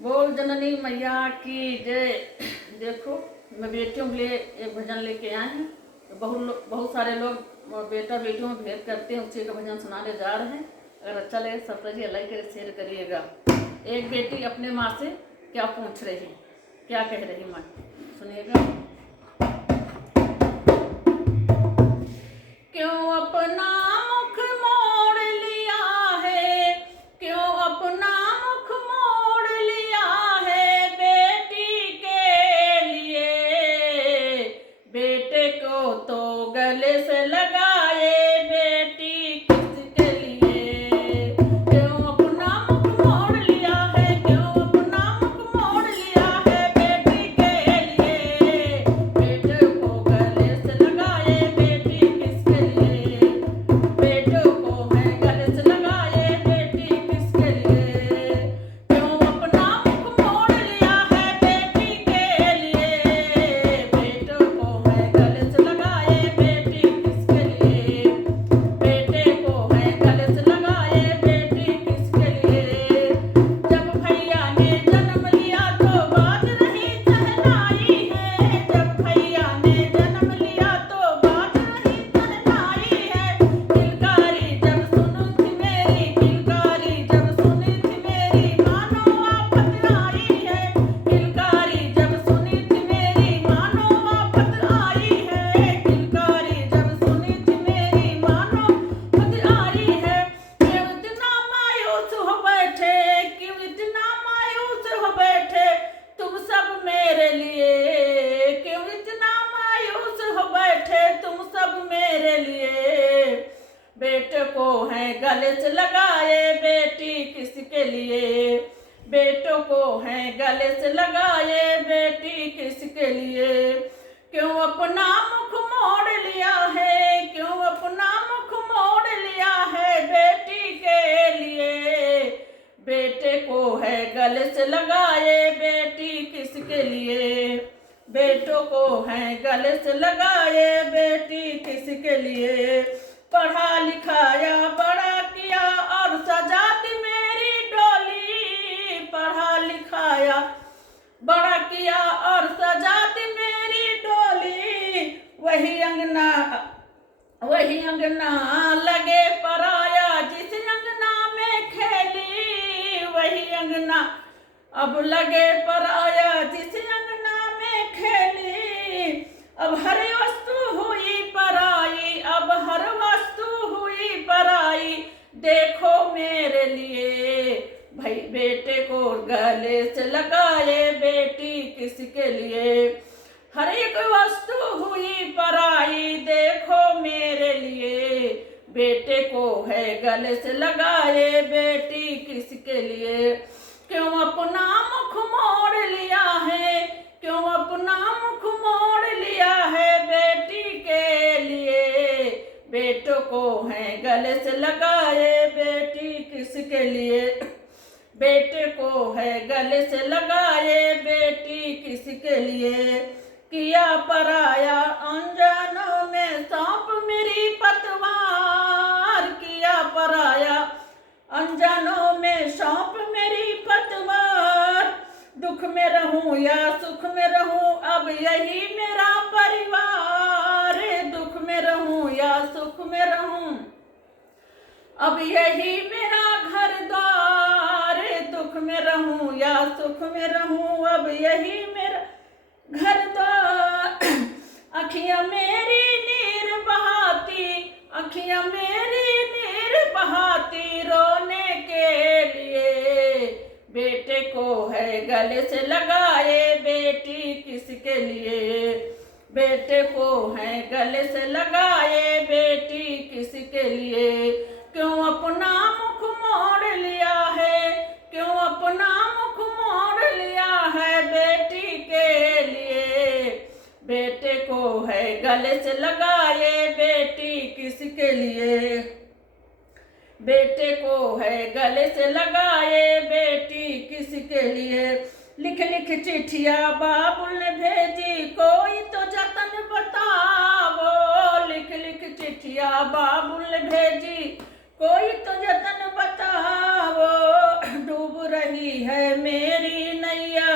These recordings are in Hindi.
बोल जननी मैया की जय। देखो, मैं बेटियों के लिए एक भजन लेके आए हैं। तो बहुत सारे लोग बेटा बेटियों में भेद करते हैं, उसी का भजन सुनाने जा रहे हैं। अगर अच्छा लगे सब्सक्राइब लाइक करे शेयर करिएगा। एक बेटी अपने माँ से क्या पूछ रही, क्या कह रही माँ, सुनिएगा। क्यों अपना मुख मोड़ लिया है, क्यों अपना मुख मोड़ लिया है बेटी के लिए। बेटे को तो गले से लगाए, बेटी किसके लिए। क्यों अपना मुख मोड़ लिया है, क्यों अपना मुख मोड़ लिया है बेटी के लिए। बेटे को गले से लगाए, बेटी किसके लिए। बेटों को है गले से लगाए, बेटी किसके लिए। क्यों अपना मुख मोड़ लिया है बेटी के लिए। बेटों को है गले से लगाए, बेटी किसके लिए। बेटे को है गले से लगाए, बेटी किसके लिए। जब भैया ने जन्म लिया तो बाज रही सहनाई है। जब भैया ने जन्म लिया तो बाज रही सहनाई है। किलकारी जब सुनी थी मेरी, किलकारी जब सुनी थी मेरी, मानो आफत आई है। किलकारी जब सुनी थी मेरी, मानो आफत आई है। किलकारी जब सुनी थी मेरी, मानो आफत आई है। क्यों इतना मायूस हो बैठे, क्यों इतना मायूस हो बैठे तुम सब मेरे लिए। क्यों इतना मायूस हो बैठे तुम सब मेरे लिए। बेटे को है गले से लगाए, बेटी किसके लिए। बेटों को है गले से लगाए, बेटी किसके लिए। क्यों अपना मुख मोड़ लिया है, क्यों अपना मुख मोड़ लिया है बेटी के लिए। बेटे को है गले से लगाए, बेटी किसके लिए। बेटों को है गले से लगाए, बेटी किसके लिए। पढ़ा लिखाया बड़ा किया और सजा दी मेरी डोली। पढ़ा लिखाया बड़ा किया और सजा दी मेरी डोली। वही अंगना लगे पराया, जिस अंगना में खेली। वही अंगना अब लगे पराया, जिस अंगना में खेली। अब हर वस्तु हुई पराई, अब हर वस्तु हुई पराई। देखो मेरे लिए भाई, बेटे को गले से लगाए, बेटी किसके लिए। हर एक वस्तु हुई पराई, देखो मेरे लिए। बेटे को है गले से लगाए, बेटी किसके लिए। क्यों अपना मुख मोड़ लिया है, क्यों अपना मुख मोड़ लिया है बेटी के लिए। बेटों को है गले से लगाए, बेटी किसके लिए। बेटे को है गले से लगाए, बेटी किसके लिए। किया पराया अनजानों में सौंप मेरी पतवार। किया पराया अनजानों में सौंप मेरी पतवार। दुख में रहूं या सुख में रहूं, अब यही मेरा परिवार। दुख में रहूं या सुख में रहूं, अब यही मेरा घर द्वार। दुख में रहूं या सुख में रहूं, अब यही मेरा घर द्वार। अखियां मेरी नीर बहाती, अखियां मेरी नीर बहाती रोने के लिए। बेटे को है गले से लगाए, बेटी किसके लिए। बेटे को है गले से लगाए, बेटी किसके लिए। क्यों अपना मुख मोड़ लिया है, क्यों अपना मुख मोड़ लिया है बेटी के लिए। बेटे को है गले से लगाए, बेटी किसके लिए। बेटे को है गले से लगाए, बेटी किसके लिए। लिख लिख चिट्ठिया बाबुल ने भेजी, कोई तो जतन बताओ। लिख लिख चिट्ठिया बाबुल ने भेजी, कोई तो जतन बताओ। डूब रही है मेरी नैया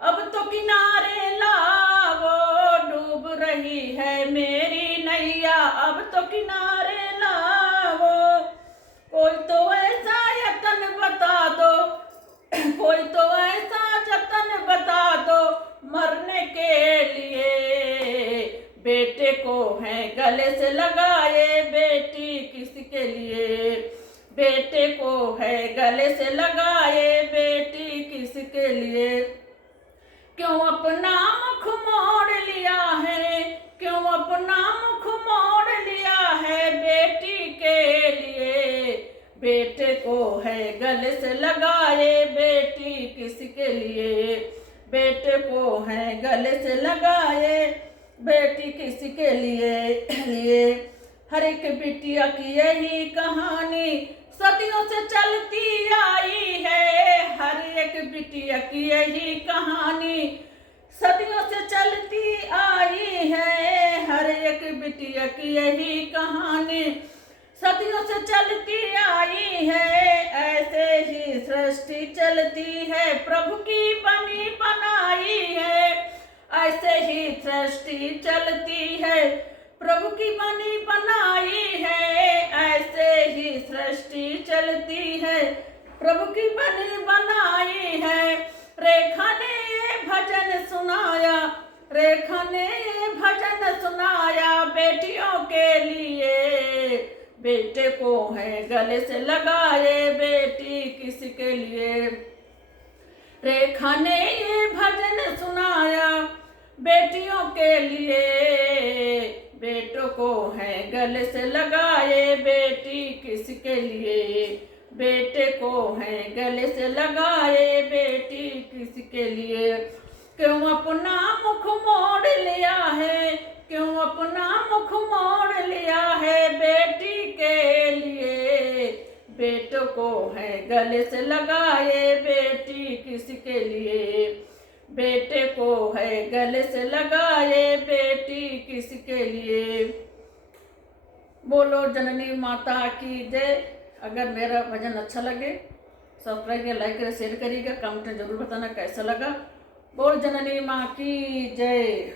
अब तो किनारे लावो, डूब रही है मेरी नैया अब तो किनारे लावो। कोई तो ऐसा यतन बता दो, कोई तो ऐसा जतन बता दो मरने के लिए। बेटे को है गले से लगाए बेटी किसके लिए, बेटे को है गले से लगाए बेटी किसके लिए। क्यों अपना मुख मोड़ लिया है, क्यों अपना मुख मोड़ लिया है बेटी के लिए। बेटे को है गले से लगाए बेटी किसके लिए, बेटे को है गले से लगाए बेटी किसके लिए। हर एक बिटिया की यही कहानी सदियों से चलती आई है, हर एक बिटिया की यही कहानी सदियों से चलती आई है, हर एक बिटिया की यही कहानी सदियों से चलती आई है। ऐसे ही सृष्टि चलती है प्रभु की बनी बनाई है, ऐसे ही सृष्टि चलती है प्रभु की बनी बनाई है, ऐसे ही सृष्टि चलती है प्रभु की बनी बनाई है। रेखा ने ये भजन सुनाया, रेखा ने ये भजन सुनाया बेटियों के लिए। बेटे को है गले से लगाए बेटी किसके लिए। रेखा ने ये भजन सुनाया बेटियों के लिए। बेटों को है गले से लगाए बेटी किसके लिए, बेटे को है गले से लगाए बेटी किसके लिए। क्यों अपना मुख मोड़ लिया है, क्यों अपना मुख मोड़ लिया है बेटी के लिए। बेटों को है गले से लगाए बेटी किसके लिए, बेटे को है गले से लगाए बेटी किसके लिए। बोलो जननी माता की जय। अगर मेरा भजन अच्छा लगे सब्सक्राइब या लाइक करें, शेयर करिएगा, कमेंट में जरूर बताना कैसा लगा। बोल जननी माँ की जय।